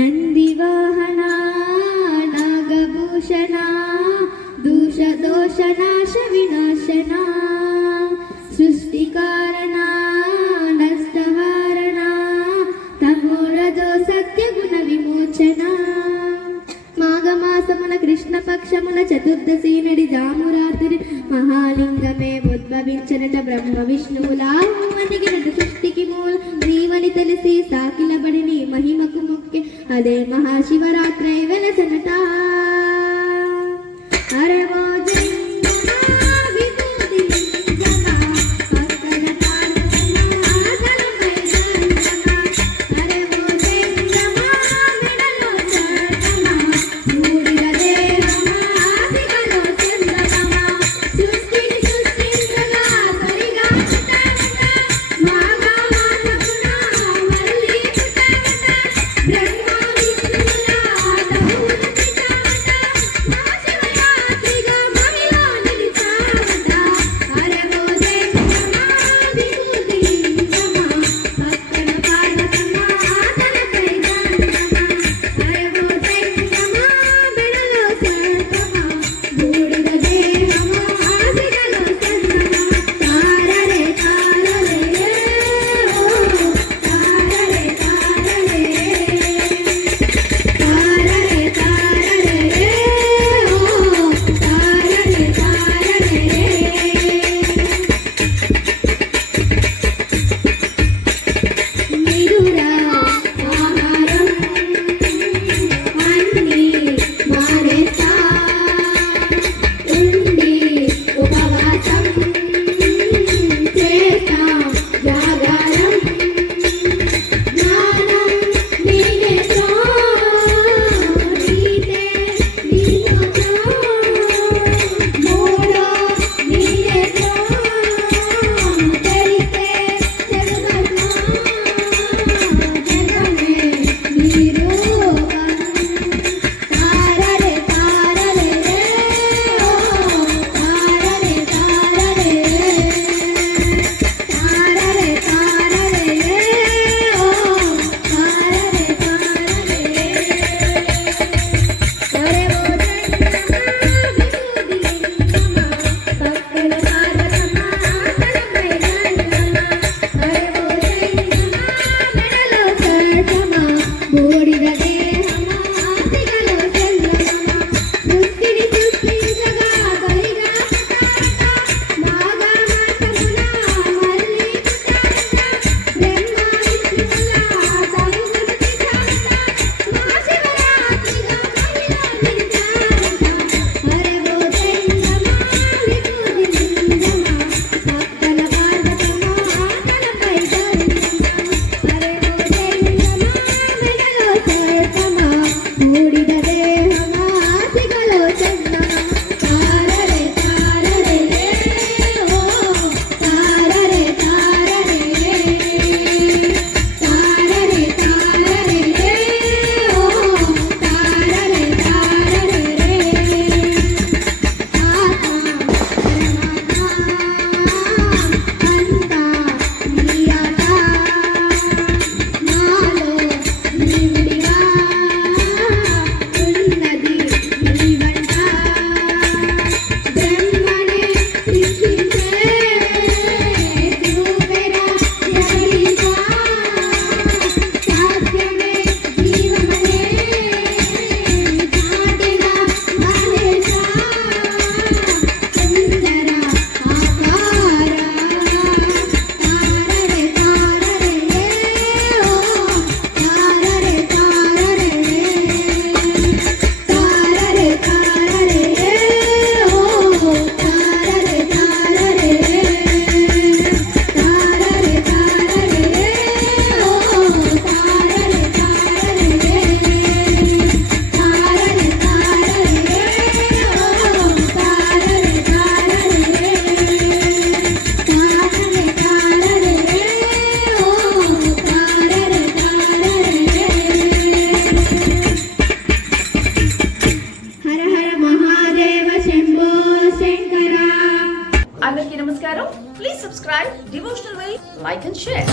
नन्दिवाहना नागभूषणा दूषदोषनाशविनाशना सृष्टिकारणा नष्टहारणा तमोरजो सत्यगुणविमोचना మాఘమాసమున కృష్ణపక్షమున చతుర్దశి నడి జామురాత్రి మహాలింగమే ఉద్భవించనట బ్రహ్మ విష్ణువులా సృష్టికి మూల. నీవని తెలిసి సాకిలబడిని మహిమ అదే మహాశివరాత్రై వెలసనట. అరవో ஓடிட Thank you. అందరికీ నమస్కారం. ప్లీజ్ సబ్స్క్రైబ్ డివోషనల్ వై లైక్ అండ్ షేర్